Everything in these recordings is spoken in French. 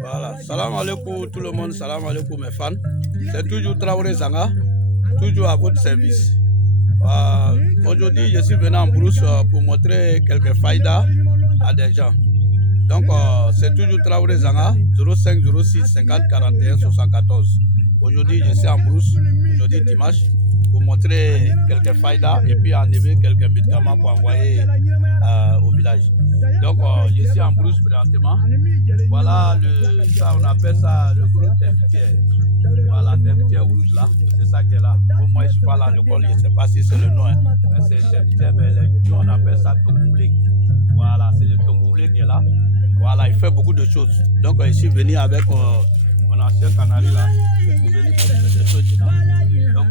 Voilà, salam alaikum tout le monde, salam alaikum mes fans. C'est toujours Traoré Zanga, toujours à votre service. Aujourd'hui, je suis venu en brousse pour montrer quelques faïdas à des gens. Donc, c'est toujours Traoré Zanga, 05 06 50 41 74. Aujourd'hui, je suis en brousse, aujourd'hui dimanche, pour montrer quelques faïdas et puis enlever quelques médicaments pour envoyer au village. Donc, je suis en brousse présentement. Voilà, ça, on appelle ça le gros termitière. Voilà, termitière rouge là, c'est ça qui est là. Pour moi, je ne suis pas là à l'école, je ne sais pas si c'est le nom, hein, mais c'est termitière, mais nous, on appelle ça tongoulé. Voilà, c'est le tongoulé qui est là. Voilà, il fait beaucoup de choses. Donc, je suis venu avec mon ancien canari là, pour venir faire des choses dedans. Donc,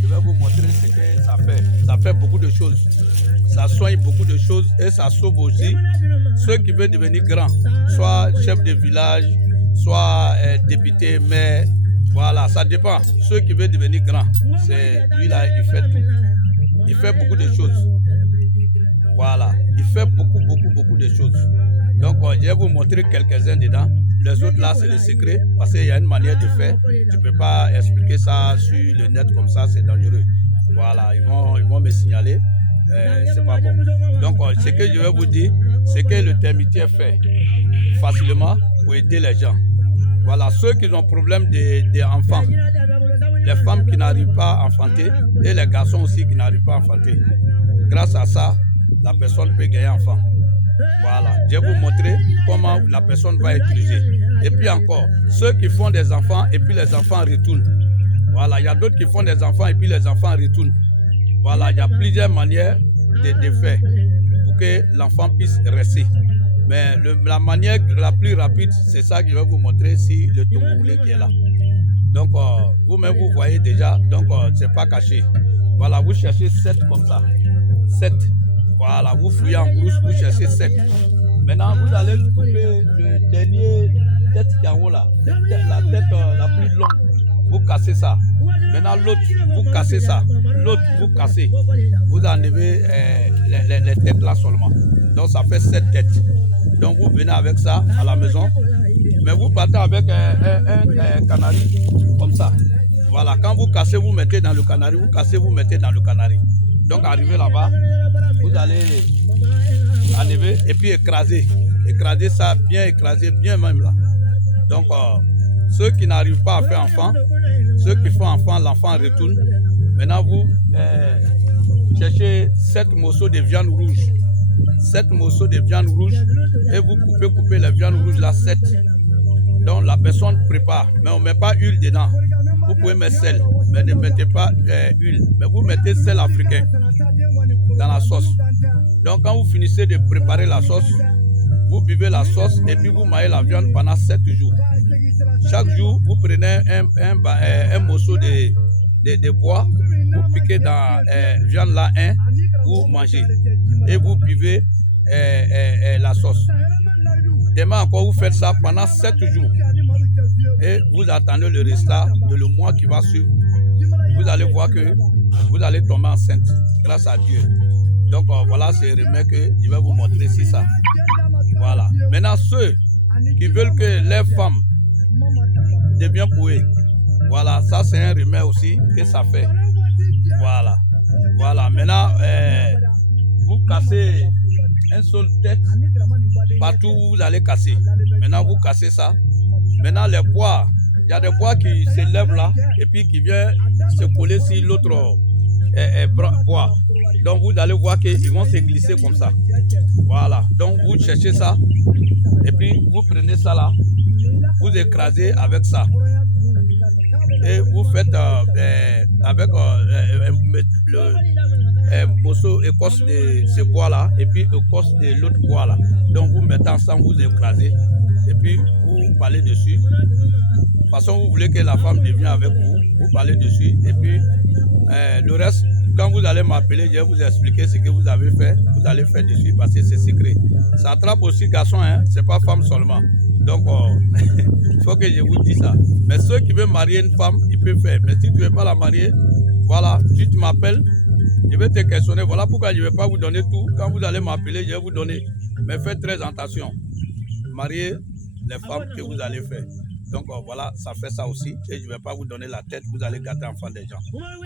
je vais vous montrer ce que ça fait. Ça fait beaucoup de choses. Ça soigne beaucoup de choses et ça sauve aussi ceux qui veulent devenir grands, soit chef de village, soit député, maire. Voilà, ça dépend. Ceux qui veulent devenir grands, c'est lui là, il fait tout. Il fait beaucoup de choses. Voilà, il fait beaucoup de choses. Donc, je vais vous montrer quelques-uns dedans. Les autres là, c'est le secret, parce qu'il y a une manière de faire. Tu ne peux pas expliquer ça sur le net comme ça, c'est dangereux. Voilà, ils vont me signaler. C'est pas bon. Donc, ce que je vais vous dire, c'est que le termitière fait facilement pour aider les gens. Voilà, ceux qui ont problème d'enfants, les femmes qui n'arrivent pas à enfanter et les garçons aussi qui n'arrivent pas à enfanter. Grâce à ça, la personne peut gagner enfant. Voilà, je vais vous montrer comment la personne va utiliser. Et puis encore, ceux qui font des enfants et puis les enfants retournent. Voilà, il y a d'autres qui font des enfants et puis les enfants retournent. Voilà, il y a plusieurs manières de faire pour que l'enfant puisse rester. Mais la manière la plus rapide, c'est ça que je vais vous montrer si le tongoulé qui est là. Donc, vous-même, vous voyez déjà, donc c'est pas caché. Voilà, vous cherchez 7 comme ça. 7. Voilà, vous fouillez en brousse, vous cherchez 7. Maintenant, vous allez couper le dernier tête qui est en haut là, la tête la plus longue. Vous cassez ça. Maintenant, l'autre, vous cassez ça. L'autre, vous cassez. Vous enlevez les têtes là seulement. Donc, ça fait 7 têtes. Donc, vous venez avec ça à la maison. Mais vous partez avec un canari comme ça. Voilà, quand vous cassez, vous mettez dans le canari. Vous cassez, vous mettez dans le canari. Donc, arrivez là-bas, vous allez enlever et puis écraser. Écraser ça, bien écraser, bien même là. Donc, ceux qui n'arrivent pas à faire enfant, ceux qui font enfant, l'enfant retourne. Maintenant, vous cherchez 7 morceaux de viande rouge. 7 morceaux de viande rouge et vous coupez les viandes rouges là, 7. Donc, la personne prépare, mais on ne met pas huile dedans. Vous pouvez mettre sel, mais ne mettez pas huile. Mais vous mettez sel africain dans la sauce. Donc, quand vous finissez de préparer la sauce, vous buvez la sauce et puis vous maillez la viande pendant 7 jours. Chaque jour, vous prenez un morceau de bois, vous piquez dans viande là, vous mangez et vous buvez la sauce. Demain encore, vous faites ça pendant 7 jours et vous attendez le résultat de le mois qui va suivre. Vous allez voir que vous allez tomber enceinte grâce à Dieu. Donc voilà, c'est le remède que je vais vous montrer ici ça. Voilà. Maintenant, ceux qui veulent que les femmes deviennent pouées, voilà, ça c'est un remède aussi que ça fait. Voilà. Voilà. Maintenant, vous cassez un seul tête partout où vous allez casser. Maintenant, vous cassez ça. Maintenant, les bois, il y a des bois qui se lèvent là et puis qui viennent se coller sur l'autre bois. Donc, vous allez voir qu'ils vont se glisser comme ça. Voilà. Donc, vous cherchez ça et puis vous prenez ça là. Vous écrasez avec ça. Et vous faites avec le morceau écorce de ce bois là et puis écorce de l'autre bois là. Donc vous mettez ensemble, vous écrasez et puis vous parlez dessus. De toute façon, vous voulez que la femme devienne avec vous, vous parlez dessus et puis le reste, quand vous allez m'appeler, je vais vous expliquer ce que vous avez fait, vous allez faire dessus parce que c'est secret. Ça attrape aussi garçon, hein, c'est pas femme seulement. Donc, il faut que je vous dise ça. Mais ceux qui veulent marier une femme, ils peuvent faire. Mais si tu ne veux pas la marier, voilà, tu m'appelles, je vais te questionner. Voilà pourquoi je ne vais pas vous donner tout. Quand vous allez m'appeler, je vais vous donner. Mais faites très attention. marier les femmes que vous allez faire. Donc voilà, ça fait ça aussi. Et je ne vais pas vous donner la tête, vous allez gâter l'enfant des gens.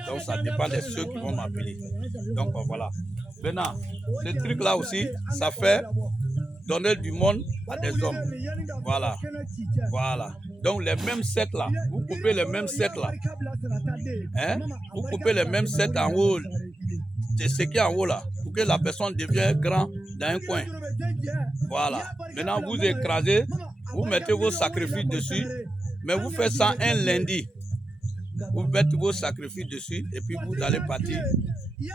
Donc ça dépend de ceux qui vont m'appeler. Donc voilà. Maintenant, ce truc-là aussi, ça fait donner du monde à des hommes. Voilà. Voilà. Donc les mêmes sets là, vous coupez les mêmes sets là. Hein? Vous coupez les mêmes sets en haut. C'est ce qui est en haut là, pour que la personne devienne grand dans un coin. Voilà. Maintenant, vous écrasez, vous mettez vos sacrifices dessus, mais vous faites ça un lundi. Vous mettez vos sacrifices dessus et puis vous allez partir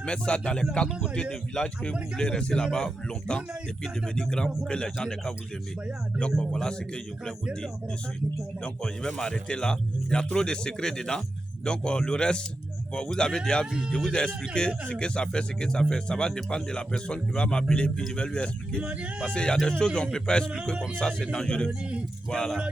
mettre ça dans les 4 côtés du village que vous voulez rester là-bas longtemps et puis devenir grand pour que les gens des cas vous aiment. Donc voilà ce que je voulais vous dire dessus. Donc je vais m'arrêter là. Il y a trop de secrets dedans. Donc le reste, bon, vous avez déjà vu. Je vous ai expliqué ce que ça fait, ce que ça fait. Ça va dépendre de la personne qui va m'appeler puis je vais lui expliquer. Parce qu'il y a des choses qu'on ne peut pas expliquer comme ça, c'est dangereux. Voilà.